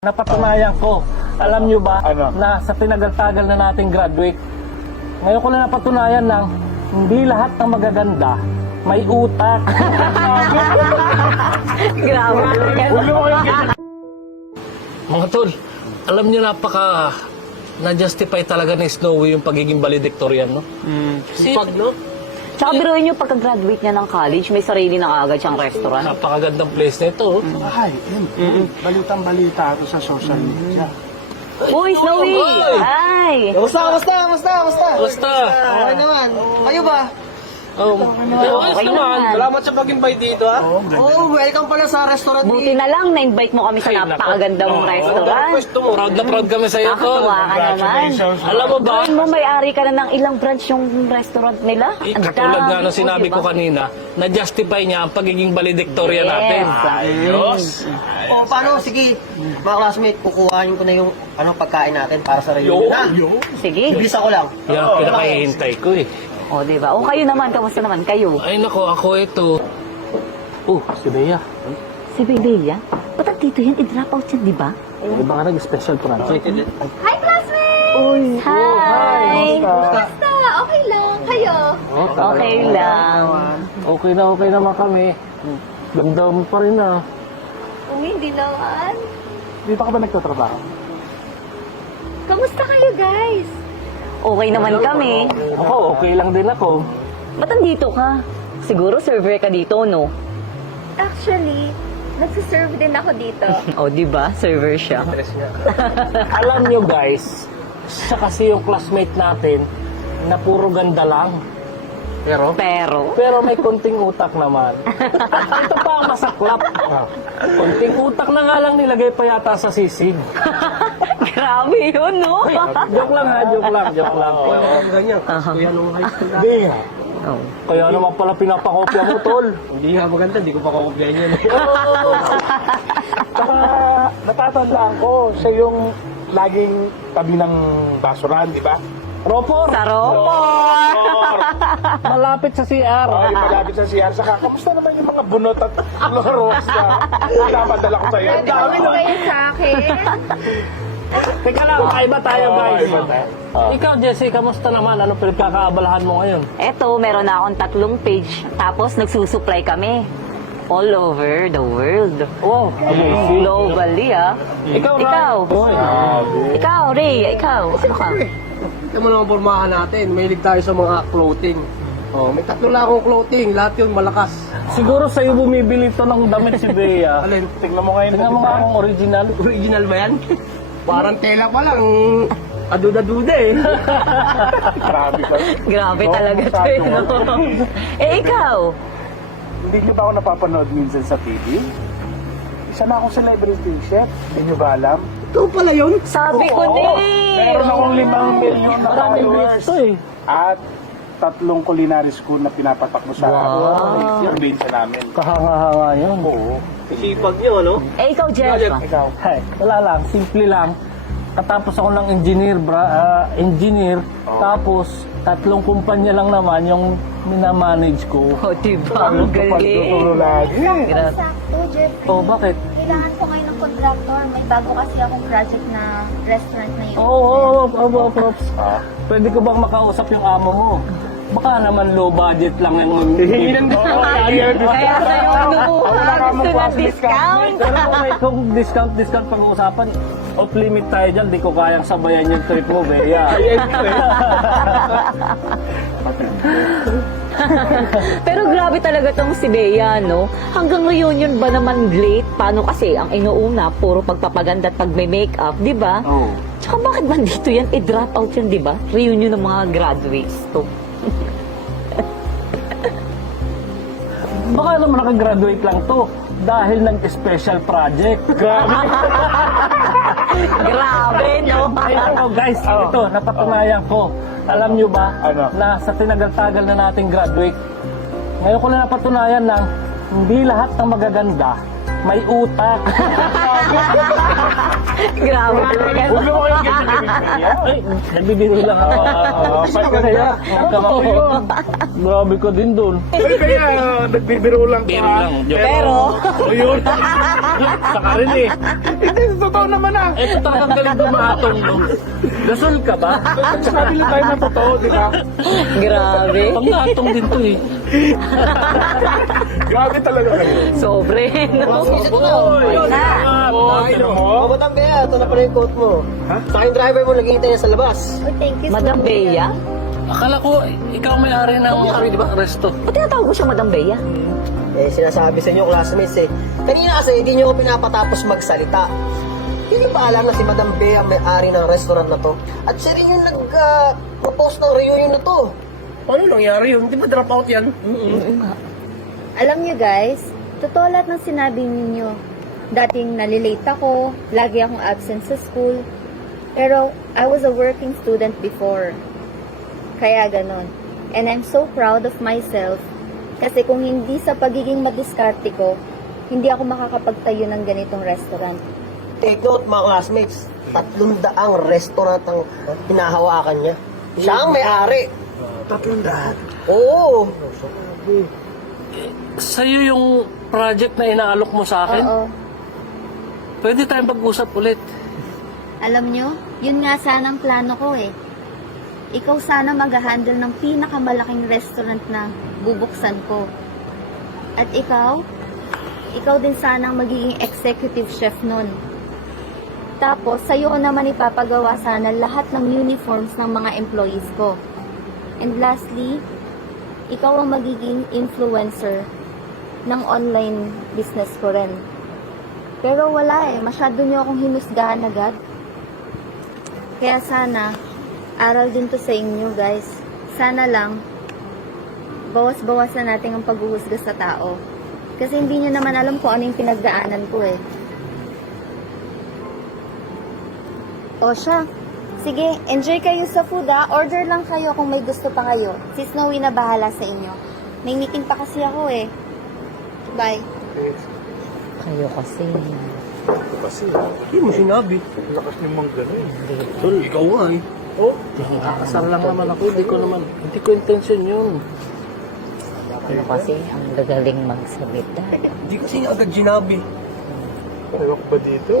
Napatunayan ko, alam nyo ba, Ano? na sa tinagal-tagal na nating graduate, ngayon ko na napatunayan ng hindi lahat ng magaganda may utak. Grabe. Mga tol, alam nyo na-justify talaga ni Snowy yung pagiging valedictorian, no? Sipag, no? Tsaka biruin nyo, pagka-graduate niya ng college, may sarili na agad siyang restaurant. Napakagandang place na ito. Ay, yun. Balitang-balita ako sa social media. Uy, Snowy! Hi! Kamusta? Basta, Okay naman. Kayo ba? ayos Okay naman. naman. Salamat sa pag-invite dito, ha? Oo, welcome pala sa restaurant Buti na lang, na-invite mo kami sa Ay, nako. napakaganda mong restaurant. Proud na proud kami sa iyo, tol. Nakakatuwa ka naman. Alam mo ba, Biruin mo, may-ari ka na ng ilang branch yung restaurant nila. Ang katulad nga dami ng sinabi diba? ko kanina, na-justify niya ang pagiging valedictorian natin. Ayos. O, paano? Sige, mga classmate, kukuhanin ko na yung pagkain natin para sa reunion, ha? Sige. Iblis ako lang. Yan ang pinakahihintay ko eh. O, diba? O, kayo naman. Kamusta naman? Kayo? Ay nako, ako ito. Si Bea. Si Bea? Ba't ang tito yan? I-drop out yan, diba? Di ba nga nag-special project? Hi, classmates! Uy, hi! Basta, okay lang. Kayo? Okay lang. Okay naman kami. Ganda mo pa rin ah. Hindi naman. Dito ka ba nagtatrabaho? Kamusta kayo, guys? Okay naman kami. Ako, okay lang din ako. Ba't andito ka? Siguro server ka dito, no? Actually, nagsiserve din ako dito. O, diba? Server siya. Alam nyo guys, siya kasi yung classmate natin na puro ganda lang. Pero may konting utak naman. At ito pa ang masaklap. Konting utak na nga lang nilagay pa yata sa sisig. Grabe yun, no? Joke lang ha, joke lang. Ganyan. Aha. Kaya nung high school Hindi. Oh. Kaya naman pala pinapakopya mo, tol. Hindi nga maganda, hindi ko pa kakopyahin yun. Saka natatandaan ko, siya yung laging tabi ng basuran, di ba? Ropor! Sa Ropor! Malapit sa CR. Ay, malapit sa CR. Saka, kamusta naman yung mga bunot at loros na napadala ko sa'yo? Ang dami Ano na. kayo sa akin? Teka lang, iba tayo guys. iba tayo. Ikaw, Jessie, kamusta naman? Ano pinagkakaabalahan mo ngayon? Eto, meron na akong 3 page. Tapos, nagsusupply kami. All over the world. Wow, amazing. Globally, ah. Ikaw, Ikaw. Ray. Ikaw, Ray. Ikaw. Ano ka? Ito mo naman pormahan natin. Mahilig tayo sa mga clothing. Oh, may 3 lang akong clothing. Lahat yun malakas. Siguro sa'yo bumibili to ng damit si Bea. Alin? Tingnan mo ngayon. Tingnan mo nga akong original. Original ba yan? Parang tela pa lang. Aduda-duda eh. Grabe ka. Grabe talaga to, eh, no? Eh, ikaw. Hindi nyo ba ako napapanood minsan sa TV? Isa na akong celebrity chef. Hindi nyo ba alam? Ito pala yun. Sabi ko Oo. din. Meron akong 5 milyon na Maraming followers. beses to eh. At 3 culinary school na pinapatakbo sa yung base namin. Kahanga-hanga yun. Oo. Sipag nyo, ano? Eh, ikaw, Jeff. Ikaw. Hey, wala lang, simple lang. Katapos ako ng engineer. Tapos, 3 kumpanya lang naman yung minamanage ko. O, diba? Ang Pagtuturo galing. lagi. Grabe. Sakto, Jeffrey. Oh, bakit? Kailangan ko ngayon ng contractor. May bago kasi akong project na restaurant na yun. Oo, props. Pwede ko bang makausap yung amo mo? Baka naman low budget lang yung Hihingi ng discount. Kaya sa'yo, ano, gusto ng discount. Pero kung discount pag-uusapan, off limit tayo dyan, di ko kayang sabayan yung trip mo, Bea. Pero grabe talaga tong si Bea, no? Hanggang reunion ba naman late? Paano kasi? Ang inuuna, puro pagpapaganda at pagme-makeup, di ba? Oo. Tsaka bakit ba dito yan? I-drop out yan, di ba? Reunion ng mga graduates to. Baka naman nakagraduate lang to dahil nag-special project. Grabe. Grabe, no? Ito guys, ito, napatunayan ko. Alam nyo ba Ano? na sa tinagal-tagal na nating graduate, ngayon ko na napatunayan ng hindi lahat ng magaganda may utak. Grabe talaga. Huwag mo kayong ganyan. Ay, nagbibiro lang ako. Gusto ko kaya. Grabe ko din doon. Ay, kaya nagbibiro lang ka. Biro lang. Joke. Pero, Ayun. Saka rin eh. Hindi, totoo naman ah. Ito talagang galing dumatong doon. Gasol ka ba? Sabi lang tayo ng totoo, di ba? grabe. Pang-atong din to eh. Grabe talaga kayo. Sobre, no? Ay, mo? Madam Bea, ito na pala yung coat mo. Sa aking driver mo, naghihintay niya sa labas. Oh, thank you so Madam much. Bea? Akala ko, ikaw may-ari ng resto. Ba't tinatawag mo siya Madam Bea? Eh, sinasabi sa inyo, classmates eh. Kanina kasi, hindi nyo ako pinapatapos magsalita. Hindi pa alam na si Madam Bea may-ari ng restaurant na to. At siya rin yung nag-propose ng reunion na to. Paano nangyari yun? Hindi ba drop out yan? Alam nyo guys, totoo lahat ng sinabi ninyo. Dating nalilate ako, lagi akong absent sa school. Pero I was a working student before. Kaya ganon. And I'm so proud of myself. Kasi kung hindi sa pagiging madiskarte ko, hindi ako makakapagtayo ng ganitong restaurant. Take note mga classmates, 300 restaurant ang hinahawakan niya. Siya ang may-ari. 300? Oo. Sa'yo yung project na inaalok mo sa akin, Oo. pwede tayong pag-usap ulit. Alam nyo, yun nga sana ang plano ko eh. Ikaw sana mag-handle ng pinakamalaking restaurant na bubuksan ko. At ikaw din sana ang magiging executive chef nun. Tapos, sa'yo ko naman ipapagawa sana lahat ng uniforms ng mga employees ko. And lastly, ikaw ang magiging influencer ng online business ko rin. Pero wala eh, masyado niyo akong hinusgahan agad. Kaya sana, aral din to sa inyo guys. Sana lang, bawas-bawasan natin ang paghuhusga sa tao. Kasi hindi nyo naman alam kung ano yung pinagdaanan ko eh. O siya, sige, enjoy kayo sa food ha. Order lang kayo kung may gusto pa kayo. Si Snowy na bahala sa inyo. May meeting pa kasi ako eh. Bye. Kayo kasi. Kasi, Hindi mo sinabi. lakas ng mga gano'n. Tol, ikaw nga eh. Oh, Nakakasal lang naman ako, hindi ko intention yun. Kayo kasi ang gagaling magsalita. Hindi kasi niya agad sinabi. ewan ko ba dito?